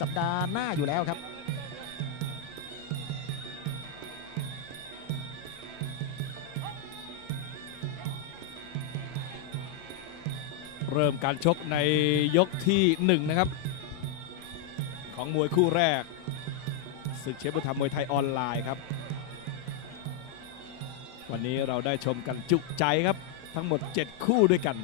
สัปดาห์หน้าอยู่แล้วครับเริ่มการชกในยกที่หนึ่งนะครับ ของมวยคู่แรกศึกเชฟบุญธรรมมวยไทยออนไลน์ครับ วันนี้เราได้ชมกันจุใจครับ ทั้งหมด 7 คู่ด้วยกัน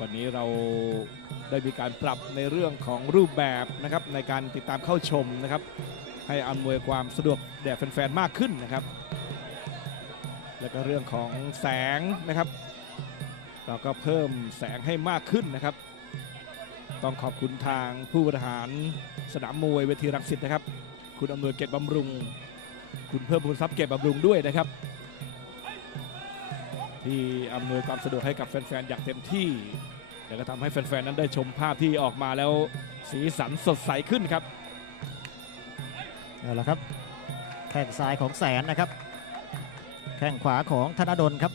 วันนี้เรา ได้มีการปรับในเรื่องของรูปแบบนะครับในการติดตามเข้าชมนะครับ ให้อำนวยความสะดวกแด่แฟนๆมากขึ้นนะครับ แล้วก็เรื่องของแสงนะครับ เราก็เพิ่มแสงให้มากขึ้นนะครับ ต้องขอบคุณทางผู้บริหารสนามมวยเวทีรังสิตนะครับ คุณอำนวยเกตบำรุง คุณเพิ่มพูนทรัพย์เกตบำรุงด้วยนะครับ ที่อำนวยความสะดวกให้กับแฟนๆอย่างเต็มที่ แล้วก็ทำให้แฟนๆ นั้นได้ชมภาพที่ออกมาแล้วสีสันสดใสขึ้นครับเอาละครับ แข้งซ้ายของแสนนะครับ แข้งขวาของธนดลครับ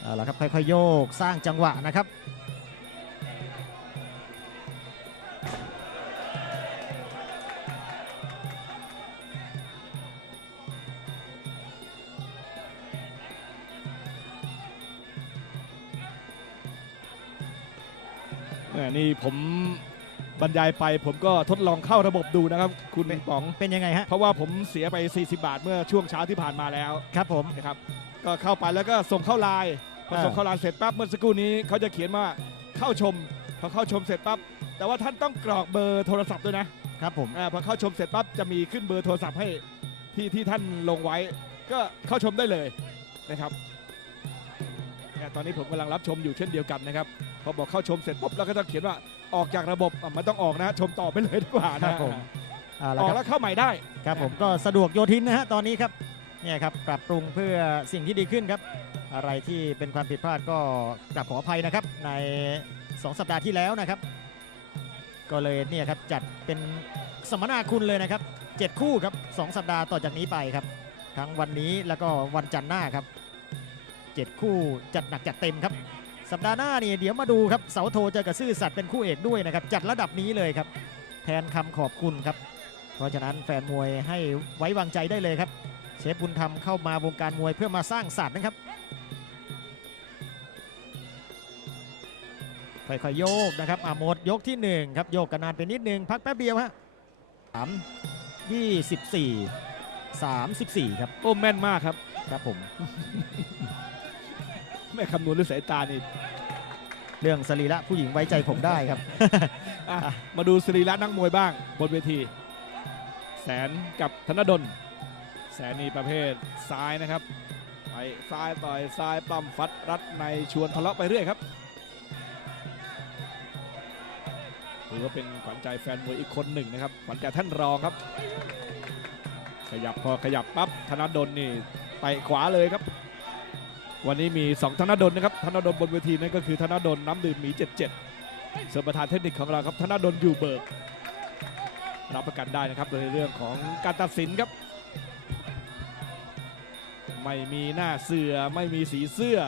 เอาละครับค่อยๆโยกสร้างจังหวะนะครับ นี่ผมบรรยายไปผมก็ทดลองเข้าระบบดูนะครับ คุณเป็นป๋อง เป็นยังไงฮะ เพราะว่าผมเสียไป 40 บาทเมื่อช่วงเช้าที่ผ่านมาแล้วครับผมนะครับก็เข้าไปแล้วก็ส่งเข้าไลน์พออ่าส่งเข้าไลน์เสร็จปั๊บเมื่อสักครู่นี้เขาจะเขียนว่าเข้าชมพอเข้าชมเสร็จปั๊บแต่ว่าท่านต้องกรอกเบอร์โทรศัพท์ด้วยนะครับผมอาพอเข้าชมเสร็จปั๊บจะมีขึ้นเบอร์โทรศัพท์ให้ที่ที่ท่านลงไว้ ก็เข้าชมได้เลยนะครับเนี่ยตอนนี้ผมกำลังรับชมอยู่เช่นเดียวกันนะครับ พอบอกเข้าชมเสร็จปุ๊บแล้วก็ต้องเขียนว่าออกจากระบบอะมันต้องออกนะชมต่อไปเลยดีกว่าครันะบผมเอาอละอกครับแล้วเข้าใหม่ได้ ครับผมก็สะดวกโยทินนะฮะตอนนี้ครับเนี่ยครับปรับปรุงเพื่อสิ่งที่ดีขึ้นครับ อะไรที่เป็นความผิดพลาดก็กราบขออภัยนะครับใน 2 สัปดาห์ที่แล้วนะครับ ก็เลยเนี่ยครับจัดเป็นสมนาคุณเลยนะครับ 7 คู่ครับ 2 สัปดาห์ต่อจากนี้ไปครับ ทั้งวันนี้แล้วก็วันจันทร์หน้าครับ 7 คู่จัดหนักจัดเต็มครับ สัปดาห์หน้านี่เดี๋ยวมาดูครับเสาโทเจอกับซื่อสัตย์เป็นคู่เอกด้วยนะครับจัดระดับนี้เลยครับแทนคำขอบคุณครับ เพราะฉะนั้นแฟนมวยให้ไว้วางใจได้เลยครับ เชฟบุญธรรมเข้ามาวงการมวยเพื่อมาสร้างศาสตร์นะครับค่อยๆโยกนะครับอะหมดยกที่หนึ่งครับโยกกันนานไปนิดนึงพักแป๊บเดียวฮะสามยี่สิบสี่สามสิบสี่ครับโอ้แม่นมากครับครับผม แม่คำนวณด้วยสายตานี่เรื่องสรีระผู้หญิงไว้ใจผมได้ครับ อะมาดูสรีระนักมวยบ้างบนเวที แสนกับธนดล แสนนี่ประเภทซ้ายนะครับไปซ้ายต่อยซ้ายปั้มฟัดรัดในชวนทะเลาะไปเรื่อยครับถือว่าเป็นขวัญใจแฟนมวยอีกคนหนึ่งนะครับขวัญใจท่านรองครับ ขยับพอขยับปั๊บธนดลนี่ไปขวาเลยครับ วันนี้มี 2 ธนดลนะครับ ธนดลบนเวทีนั่นก็คือธนดลน้ำดื่มหมี 77ส่วนประธานเทคนิคของเราครับธนดลอยู่เบิกรับประกันได้นะครับในเรื่องของการตัดสินครับ ไม่มีหน้าเสือไม่มีสีเสื้อ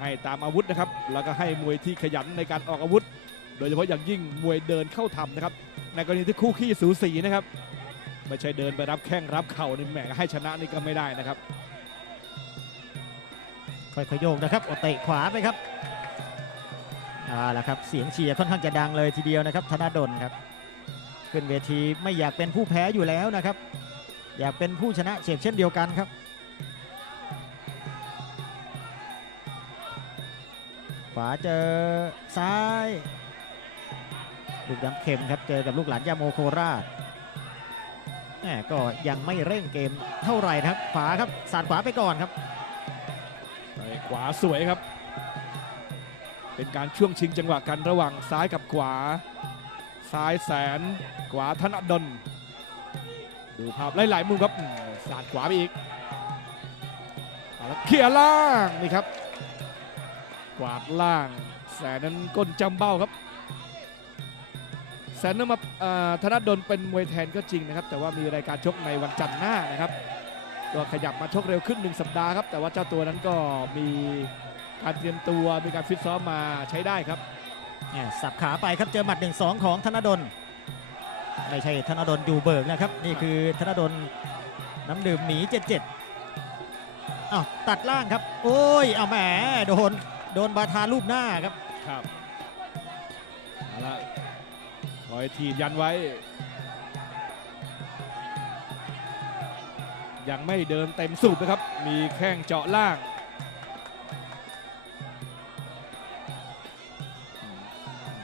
ให้ตามอาวุธนะครับ แล้วก็ให้มวยที่ขยันในการออกอาวุธ โดยเฉพาะอย่างยิ่งมวยเดินเข้าทำนะครับ ในกรณีที่คู่ขี้สูสีนะครับ ไม่ใช่เดินไปรับแข้งรับเข่านี่แหมให้ชนะนี่ก็ไม่ได้นะครับ ค่อยๆโยกนะครับเอเตะขวาไปครับเอาละครับเสียงเชียร์ค่อนข้างจะดังเลยทีเดียวนะครับ ธนาดลครับ ขึ้นเวทีไม่อยากเป็นผู้แพ้อยู่แล้วนะครับ อยากเป็นผู้ชนะเช่นเช่นเดียวกันครับขวาเจอซ้ายลูกย้ำเข็มครับเจอกับลูกหลานยาโมโคราชแหม่ก็ยังไม่เร่งเกมเท่าไหร่นะครับขวาครับสาดขวาไปก่อนครับ ขวาสวยครับ เป็นการช่วงชิงจังหวะกันระหว่างซ้ายกับขวา ซ้ายแสนขวาธนดลดูภาพหลายๆมุมครับสาดขวาไปอีกเอาละเคลียล่างนี่ครับ กวาดล่าง แสนนั้นก้นจำเบ้าครับ แสนนมาเอ่อธนดลเป็นมวยแทนก็จริงนะครับ แต่ว่ามีรายการชกในวันจันทร์หน้านะครับ ก็ขยับมาชกเร็วขึ้นหนึ่งสัปดาห์ครับ แต่ว่าเจ้าตัวนั้นก็มีการเตรียมตัวมีการฟิตซ้อมมาใช้ได้ครับเนี่ยสับขาไปครับเจอหมัด 1-2 ของธนดลไม่ใช่ธนดลอยู่เบิกนะครับ นี่คือธนดลน้ำดื่มหมี77อ้าวตัดล่างครับ โอ้ยเอาแหมโดนโดนบาทารูปหน้าครับครับเอาละคอยทีบยันไว้ ยังไม่เดินเต็มสูบนะครับ มีแข้งเจาะล่าง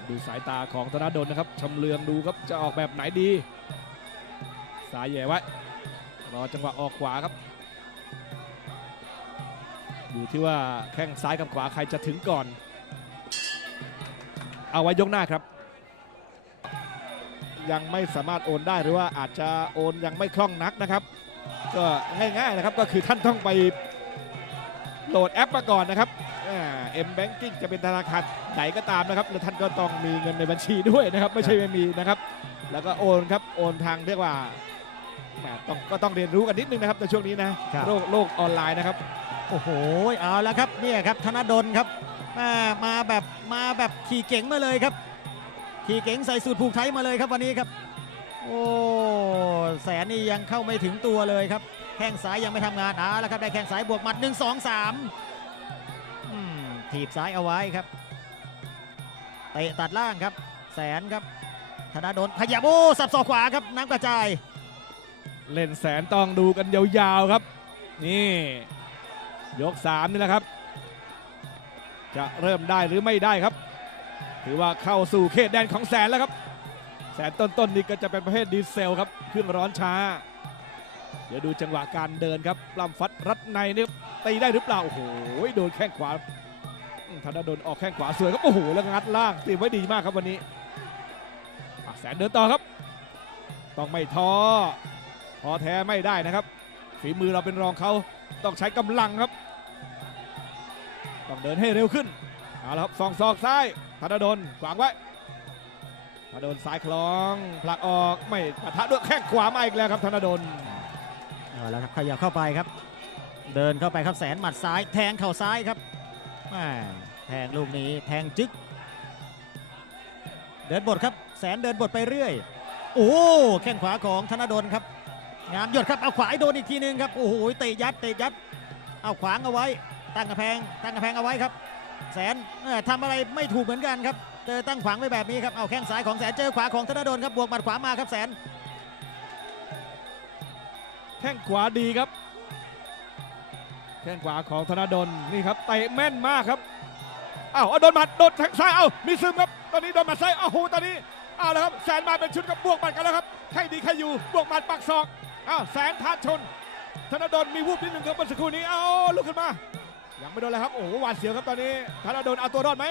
ดูสายตาของธนาดลนะครับชำเลืองดูครับจะออกแบบไหนดี สายแย่ไว้ รอจังหวะออกขวาครับ อยู่ที่ว่าแข้งซ้ายกับขวาใครจะถึงก่อน เอาไว้ยกหน้าครับ ยังไม่สามารถโอนได้หรือว่าอาจจะโอนยังไม่คล่องนักนะครับ ก็ง่ายๆนะครับก็คือท่านต้องไปโหลดแอปมาก่อนนะครับเอ็มแบงกิ้งจะเป็นธนาคารไหนก็ตามนะครับ แล้วท่านก็ต้องมีเงินในบัญชีด้วยนะครับ ไม่ใช่ไม่มีนะครับ แล้วก็โอนครับโอนทางเรียกว่าแหม่ต้องก็ต้องเรียนรู้กันนิดนึงนะครับในช่วงนี้นะครับโลกโลกออนไลน์นะครับโอ้โหเอาแล้วครับเนี่ยครับธนดลครับมามาแบบมาแบบขี่เก๋งมาเลยครับขี่เก๋งใส่สูตรผูกไทยมาเลยครับวันนี้ครับ โอ้แสนนี่ยังเข้าไม่ถึงตัวเลยครับ แข้งซ้ายยังไม่ทำงานเอาแล้วครับได้แข้งซ้ายบวกหมัด1 2 3อืมถีบซ้ายเอาไว้ครับเตะตัดล่างครับ แสนครับธนาโดลขยับโอ้สับศอกขวาครับน้ำกระจาย เล่นแสนต้องดูกันยาวๆครับ นี่ ยก3นี่แหละครับ จะเริ่มได้หรือไม่ได้ครับ ถือว่าเข้าสู่เขตแดนของแสนแล้วครับ แสนต้นๆนี่ก็จะเป็นประเภทดีเซลครับเครื่องร้อนช้า เดี๋ยวดูจังหวะการเดินครับปล้ำฟัดรัดในนี่ตีได้หรือเปล่าโอ้โหโดนแข้งขวาธนาโดนออกแข้งขวาสวยครับโอ้โหแล้วงัดล่างตีไว้ดีมากครับวันนี้แสนเดินต่อครับ ต้องไม่ท้อพอแท้ไม่ได้นะครับ ฝีมือเราเป็นรองเขาต้องใช้กำลังครับ ต้องเดินให้เร็วขึ้นเอาละครับสองศอกซ้ายธนดลขวางไว้ ธนดลซ้ายคล้องผลักออกไม่ปะทะด้วยแข้งขวามาอีกแล้วครับธนดลเอาแล้วครับขยับเข้าไปครับ เดินเข้าไปครับแสนหมัดซ้าย แทงเข่าซ้ายครับแม่แทงลูกนี้แทงจึ๊กเดินบทครับแสนเดินบทไปเรื่อย โอ้แข้งขวาของธนดลครับ งามหยดครับเอาขวาโดนอีกทีนึงครับโอ้โหเตะยัดเตะยัดเอาขวางเอาไว้ตั้งกระแพงตั้งกระแพงเอาไว้ครับ แสนเอ่อทำอะไรไม่ถูกเหมือนกันครับ เจอตั้งขวางไว้แบบนี้ครับเอาแข้งซ้ายของแสนเจอขวาของธนดลครับบวกหมัดขวามาครับแสน แข้งขวาดีครับ แข้งขวาของธนดลนี่ครับเตะแม่นมากครับอ้าวเอาโดนหมัดโดนแทงซ้ายเอามีซึมครับตอนนี้โดนหมัดซ้ายอ้าวโหตอนนี้เอาแล้วครับแสนมาเป็นชุดกับบวกหมัดกันแล้วครับใครดีใครอยู่บวกหมัดปักศอกอ้าวแสนทานชน ธนดลมีวูบนิดหนึ่งครับเมื่อสักครู่นี้เอาลุกขึ้นมายังไม่โดนเลยครับโอ้โหหวาดเสียวครับตอนนี้ธนดลเอาตัวรอดไหม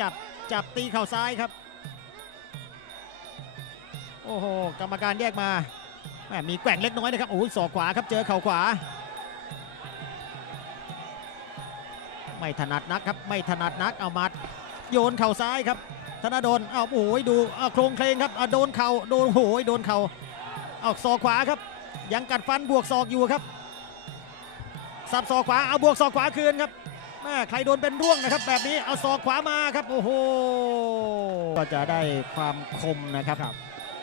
จับจับตีเข่าซ้ายครับ โอ้โหกรรมการแยกมาแหม่มีแกว่งเล็กน้อยนะครับโอ้ยศอกขวาครับเจอเข่าขวา ไม่ถนัดนักครับไม่ถนัดนักเอามัดโยนเข่าซ้ายครับ ธนดลเอาโอ้ยดูเอาโครงเคลงครับเอาโดนเข่าโดนโอ้ยโดนเข่าเอาศอกขวาครับ ยังกัดฟันบวกศอกอยู่ครับสับศอกขวาเอาบวกศอกขวาคืนครับ แม่ใครโดนเป็นร่วงนะครับ แบบนี้เอาศอกขวามาครับโอ้โหก็จะได้ความคมนะครับ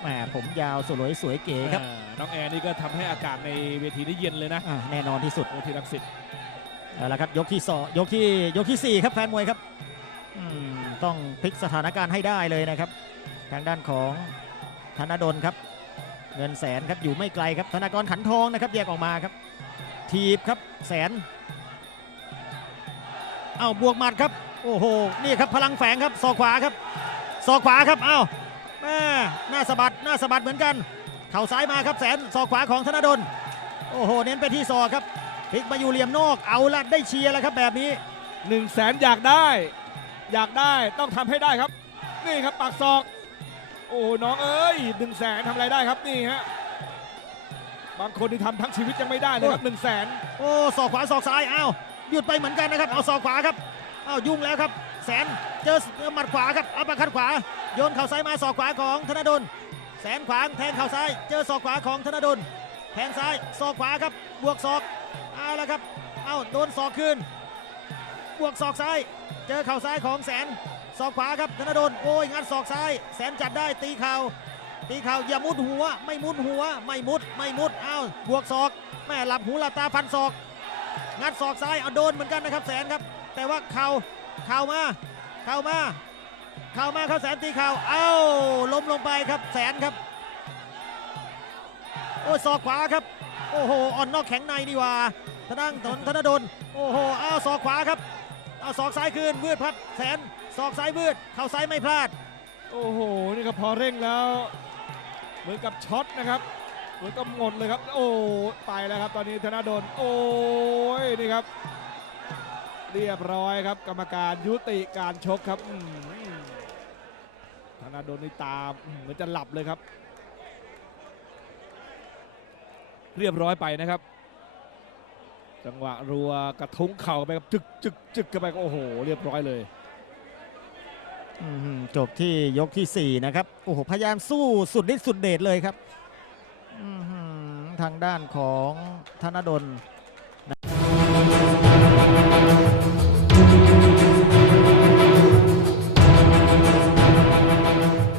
แหมผมยาวสวยสวยเก๋ครับอ่าน้องแอร์นี่ก็ทำให้อากาศในเวทีได้เย็นเลยนะอะแน่นอนที่สุด เวทีรังสิตเอาละครับยกที่สองยกที่ยกที่สี่ครับแฟนมวยครับอืมต้องพลิกสถานการณ์ให้ได้เลยนะครับ ทางด้านของธนดลครับ เงินแสนครับอยู่ไม่ไกลครับธนากรขันทองนะครับแยกออกมาครับ ทีบครับแสน เอาบวกหมัดครับ โอ้โห นี่ครับพลังแฝงครับศอกขวาครับศอกขวาครับเอาแม่หน้าสะบัดหน้าสะบัดเหมือนกัน เข่าซ้ายมาครับแสนศอกขวาของธนดล โอ้โห เน้นไปที่ศอกครับพลิกมาอยู่เหลี่ยมนอก เอาละได้เชียร์แล้วครับแบบนี้หนึ่งแสนอยากได้ อยากได้ต้องทำให้ได้ครับ นี่ครับปากศอก โอ้น้องเอ้ยหนึ่งแสนทำอะไรได้ครับนี่ฮะบางคนที่ทำทั้งชีวิตยังไม่ได้เลยครับหนึ่งแสนโอ้ศอกขวาศอกซ้ายอ้าว หยุดไปเหมือนกันนะครับเอาศอกขวาครับอ้าวยุ่งแล้วครับ แสนเจอหมัดขวาครับเอามาคัดขวาโยนเข่าซ้ายมาศอกขวาของธนดลแสนขวางแทงเข่าซ้ายเจอศอกขวาของธนดลแทงซ้ายศอกขวาครับบวกศอกเอาละครับเอาโดนศอกคืนบวกศอกซ้าย เจอเข่าซ้ายของแสนศอกขวาครับธนดลโอ้ยงัดศอกซ้าย แสนจัดได้ตีเข่าตีเข่าอย่ามุดหัว ไม่มุดหัว ไม่มุดไม่มุดเอ้าบวกศอกแม่หลับหูหลับตาฟันศอก งัดศอกซ้ายเอาโดนเหมือนกันนะครับแสนครับ แต่ว่าเข่าเข่ามาเข่ามาเข่ามาเข้าแสนตีเข่าเอ้าล้มลงไปครับแสนครับ โอ้ยศอกขวาครับ โอ้โหอ่อนนอกแข็งในนี่ว่าทนังถนธนดลโอ้โหเอาศอกขวาครับเอาศอกซ้ายคืนวืดพับแสนศอกซ้ายวืดเข่าซ้ายไม่พลาด โอ้โห นี่ครับพอเร่งแล้ว เหมือนกับช็อตนะครับ เหมือนกับหมดเลยครับ โอ้ไปแล้วครับ ตอนนี้ธนาโดนโอ้ยนี่ครับ เรียบร้อยครับ กรรมการยุติการชกครับธนาโดนนี่ตามเหมือนจะหลับเลยครับ เรียบร้อยไปนะครับ จังหวะรัวกระทุ้งเข่าไปครับจึกจึกจึกกันไปก็โอ้โห เรียบร้อยเลยจบที่ยกทีสี่ 4 นะครับ โอ้โห พยายามสู้สุดฤทธิ์สุดเดชเลยครับ ทางด้านของธนดล